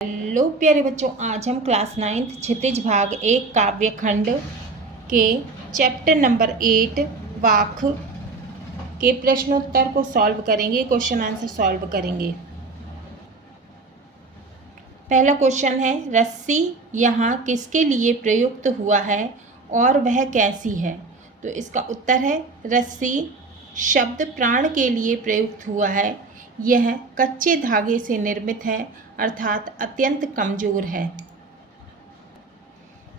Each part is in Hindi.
हेलो प्यारे बच्चों, आज हम क्लास 9th क्षितिज भाग 1 काव्य खंड के चैप्टर नंबर 8 वाक के प्रश्नोत्तर को सॉल्व करेंगे। क्वेश्चन आंसर सॉल्व करेंगे। पहला क्वेश्चन है, रस्सी यहाँ किसके लिए प्रयुक्त हुआ है और वह कैसी है? तो इसका उत्तर है, रस्सी शब्द प्राण के लिए प्रयुक्त हुआ है। यह कच्चे धागे से निर्मित है, अर्थात अत्यंत कमजोर है।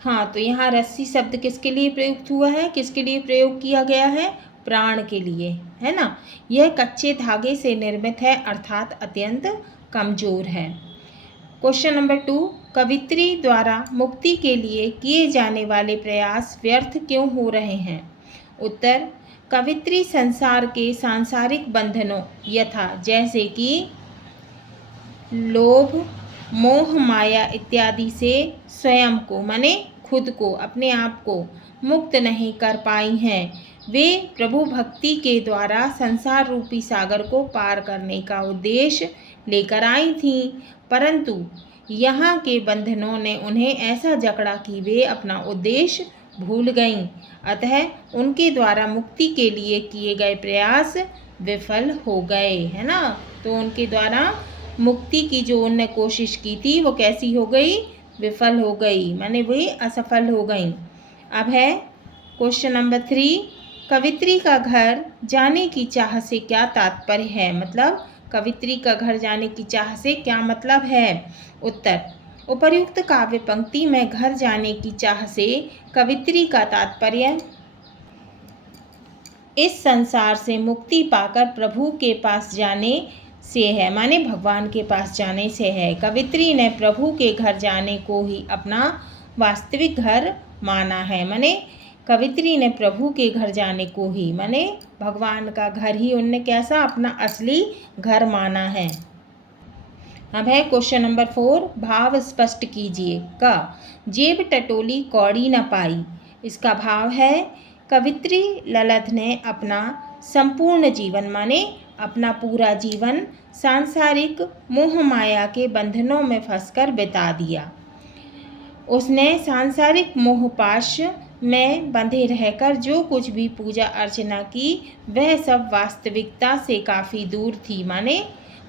हाँ, तो यहाँ रस्सी शब्द किसके लिए प्रयुक्त हुआ है, किसके लिए प्रयोग किया गया है? प्राण के लिए, है ना। यह कच्चे धागे से निर्मित है, अर्थात अत्यंत कमजोर है। क्वेश्चन नंबर 2, कवित्री द्वारा मुक्ति के लिए किए जाने वाले प्रयास व्यर्थ क्यों हो रहे हैं? उत्तर, कवित्री संसार के सांसारिक बंधनों यथा जैसे कि लोभ, मोह, माया इत्यादि से स्वयं को माने खुद को, अपने आप को मुक्त नहीं कर पाई हैं। वे प्रभु भक्ति के द्वारा संसार रूपी सागर को पार करने का उद्देश्य लेकर आई थीं, परंतु यहाँ के बंधनों ने उन्हें ऐसा जकड़ा कि वे अपना उद्देश्य भूल गईं। अतः उनके द्वारा मुक्ति के लिए किए गए प्रयास विफल हो गए, है ना। तो उनके द्वारा मुक्ति की जो उनने कोशिश की थी वो कैसी हो गई? विफल हो गई, माने वे असफल हो गई। अब है क्वेश्चन नंबर 3, कवित्री का घर जाने की चाह से क्या तात्पर्य है? मतलब कवित्री का घर जाने की चाह से क्या मतलब है? उत्तर, उपर्युक्त काव्य पंक्ति में घर जाने की चाह से कवित्री का तात्पर्य इस संसार से मुक्ति पाकर प्रभु के पास जाने से है, माने भगवान के पास जाने से है। कवित्री ने प्रभु के घर जाने को ही अपना वास्तविक घर माना है, माने कवित्री ने प्रभु के घर जाने को ही माने भगवान का घर ही उनने कैसा अपना असली घर माना है। अब है क्वेश्चन नंबर 4, भाव स्पष्ट कीजिए। का जेब टटोली कौड़ी न पाई, इसका भाव है कवित्री ललित ने अपना संपूर्ण जीवन माने अपना पूरा जीवन सांसारिक मोह माया के बंधनों में फंसकर बिता दिया। उसने सांसारिक मोहपाश में बंधे रहकर जो कुछ भी पूजा अर्चना की वह सब वास्तविकता से काफ़ी दूर थी, माने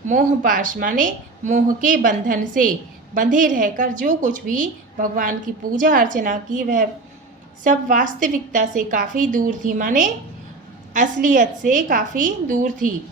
मोहपाश माने मोह के बंधन से बंधे रहकर जो कुछ भी भगवान की पूजा अर्चना की वह सब वास्तविकता से काफ़ी दूर थी, माने असलियत से काफ़ी दूर थी।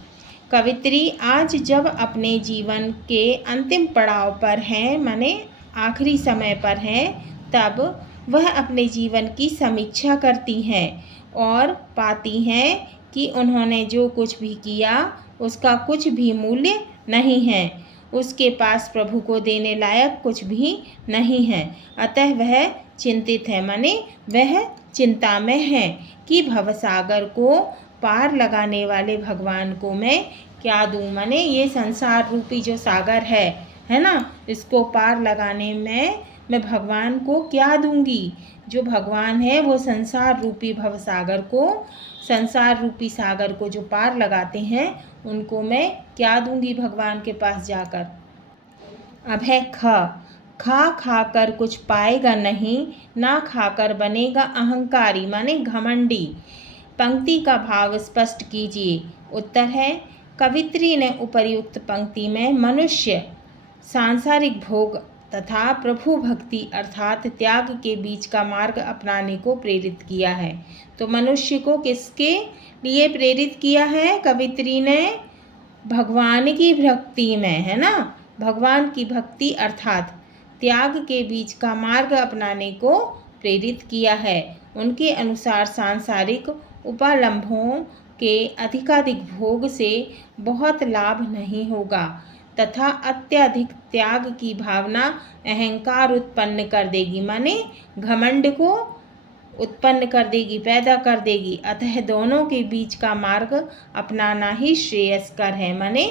कवित्री आज जब अपने जीवन के अंतिम पड़ाव पर हैं, माने आखिरी समय पर हैं, तब वह अपने जीवन की समीक्षा करती हैं और पाती हैं कि उन्होंने जो कुछ भी किया उसका कुछ भी मूल्य नहीं है, उसके पास प्रभु को देने लायक कुछ भी नहीं है। अतः वह चिंतित है, माने वह चिंता में है कि भवसागर को पार लगाने वाले भगवान को मैं क्या दूँ, माने ये संसार रूपी जो सागर है ना, इसको पार लगाने में मैं भगवान को क्या दूंगी? जो भगवान है वो संसार रूपी भवसागर को, संसार रूपी सागर को जो पार लगाते हैं उनको मैं क्या दूंगी भगवान के पास जाकर? अब है खा खाकर कुछ पाएगा नहीं, ना खाकर बनेगा अहंकारी, माने घमंडी। पंक्ति का भाव स्पष्ट कीजिए। उत्तर है, कवित्री ने उपर्युक्त पंक्ति में मनुष्य सांसारिक भोग तथा प्रभु भक्ति अर्थात त्याग के बीच का मार्ग अपनाने को प्रेरित किया है। तो मनुष्य को किसके लिए प्रेरित किया है कवित्री ने? भगवान की भक्ति में, है ना। भगवान की भक्ति अर्थात त्याग के बीच का मार्ग अपनाने को प्रेरित किया है। उनके अनुसार सांसारिक उपालंभों के अधिकाधिक भोग से बहुत लाभ नहीं होगा तथा अत्यधिक त्याग की भावना अहंकार उत्पन्न कर देगी, माने घमंड को उत्पन्न कर देगी, पैदा कर देगी। अतः दोनों के बीच का मार्ग अपनाना ही श्रेयस्कर है, माने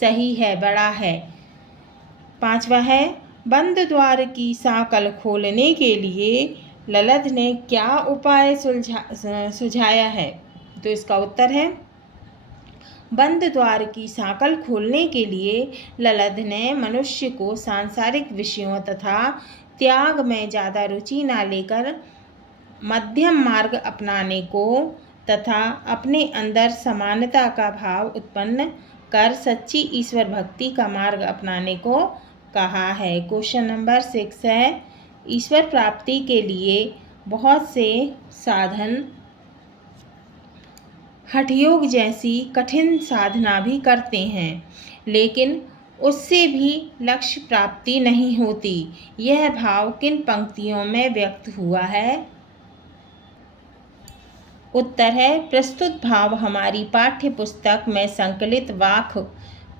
सही है, बड़ा है। 5वां है, बंद द्वार की सांकल खोलने के लिए ललित ने क्या उपाय सुझाया है? तो इसका उत्तर है, बंद द्वार की सांकल खोलने के लिए ललध ने मनुष्य को सांसारिक विषयों तथा त्याग में ज़्यादा रुचि न लेकर मध्यम मार्ग अपनाने को तथा अपने अंदर समानता का भाव उत्पन्न कर सच्ची ईश्वर भक्ति का मार्ग अपनाने को कहा है। क्वेश्चन नंबर 6 है, ईश्वर प्राप्ति के लिए बहुत से साधन हठयोग जैसी कठिन साधना भी करते हैं, लेकिन उससे भी लक्ष्य प्राप्ति नहीं होती। यह भाव किन पंक्तियों में व्यक्त हुआ है? उत्तर है, प्रस्तुत भाव हमारी पाठ्य पुस्तक में संकलित वाक्य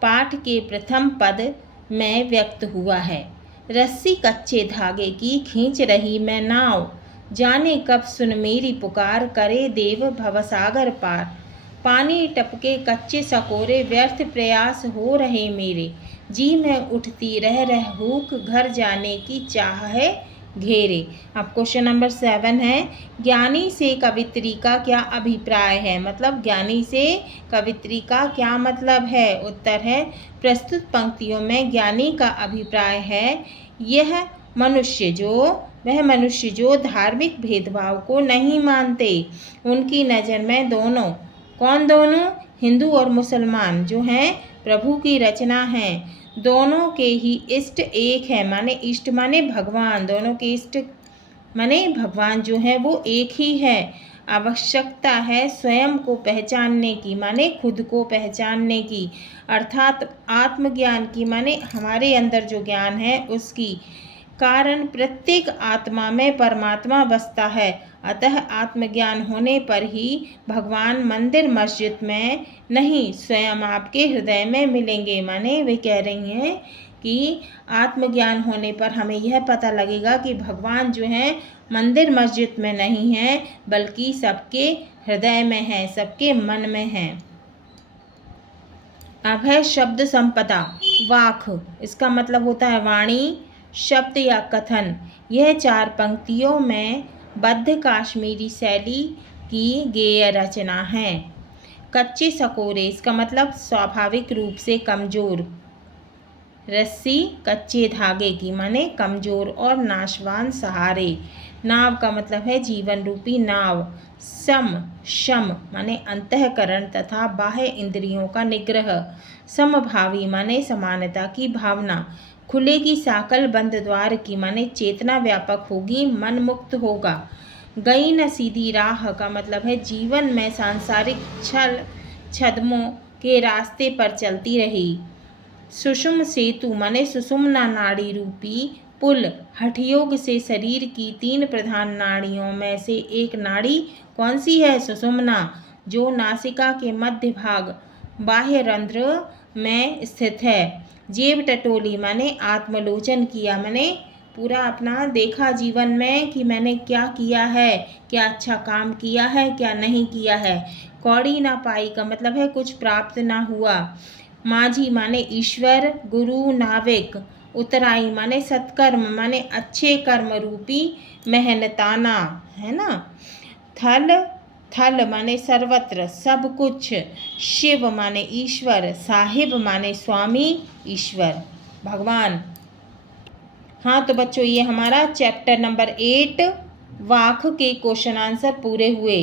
पाठ के प्रथम पद में व्यक्त हुआ है। रस्सी कच्चे धागे की खींच रही मैं नाव, जाने कब सुन मेरी पुकार, करे देव भवसागर पार। पानी टपके कच्चे सकोरे, व्यर्थ प्रयास हो रहे मेरे, जी में उठती रह हुक, घर जाने की चाह है घेरे। अब क्वेश्चन नंबर 7 है, ज्ञानी से कवित्री का क्या अभिप्राय है? मतलब ज्ञानी से कवित्री का क्या मतलब है? उत्तर है, प्रस्तुत पंक्तियों में ज्ञानी का अभिप्राय है वह मनुष्य जो धार्मिक भेदभाव को नहीं मानते। उनकी नज़र में दोनों, कौन दोनों? हिंदू और मुसलमान जो हैं प्रभु की रचना हैं, दोनों के ही इष्ट एक है। माने इष्ट माने भगवान, दोनों के इष्ट माने भगवान जो है वो एक ही है। आवश्यकता है स्वयं को पहचानने की, माने खुद को पहचानने की, अर्थात आत्मज्ञान की, माने हमारे अंदर जो ज्ञान है उसकी। कारण प्रत्येक आत्मा में परमात्मा बसता है, अतः आत्मज्ञान होने पर ही भगवान मंदिर मस्जिद में नहीं स्वयं आपके हृदय में मिलेंगे। माने वे कह रही हैं कि आत्मज्ञान होने पर हमें यह पता लगेगा कि भगवान जो हैं मंदिर मस्जिद में नहीं हैं, बल्कि सबके हृदय में हैं, सबके मन में हैं। अब है शब्द संपदा। वाक, इसका मतलब होता है वाणी, शब्द या कथन। यह 4 पंक्तियों में बद्ध काश्मीरी शैली की गेय रचना है। कच्चे सकोरे, इसका मतलब स्वाभाविक रूप से कमज़ोर। रस्सी कच्चे धागे की, माने कमज़ोर और नाशवान सहारे। नाव का मतलब है जीवन रूपी नाव। शम माने अंतःकरण तथा बाह्य इंद्रियों का निग्रह। समभावी माने समानता की भावना। खुलेगी साकल बंद द्वार की, माने चेतना व्यापक होगी, मन मुक्त होगा। गई न सीधी राह का मतलब है जीवन में सांसारिक छल छद्मों के रास्ते पर चलती रही। सुषुम सेतु माने सुषुम्ना नाड़ी रूपी पुल। हठयोग से शरीर की 3 प्रधान नाड़ियों में से एक नाड़ी कौन सी है? सुषुम्ना, जो नासिका के मध्य भाग बाह्य रंध्र में स्थित है। जेब टटोली माने आत्मलोचन किया, माने पूरा अपना देखा जीवन में कि मैंने क्या किया है, क्या अच्छा काम किया है, क्या नहीं किया है। कौड़ी ना पाई का मतलब है कुछ प्राप्त ना हुआ। माझी माने ईश्वर, गुरु, नाविक। उतराई माने सत्कर्म, माने अच्छे कर्म रूपी मेहनताना, है ना। थल माने सर्वत्र सब कुछ। शिव माने ईश्वर। साहिब माने स्वामी, ईश्वर, भगवान। हाँ तो बच्चों, ये हमारा चैप्टर नंबर 8 वाक के क्वेश्चन आंसर पूरे हुए।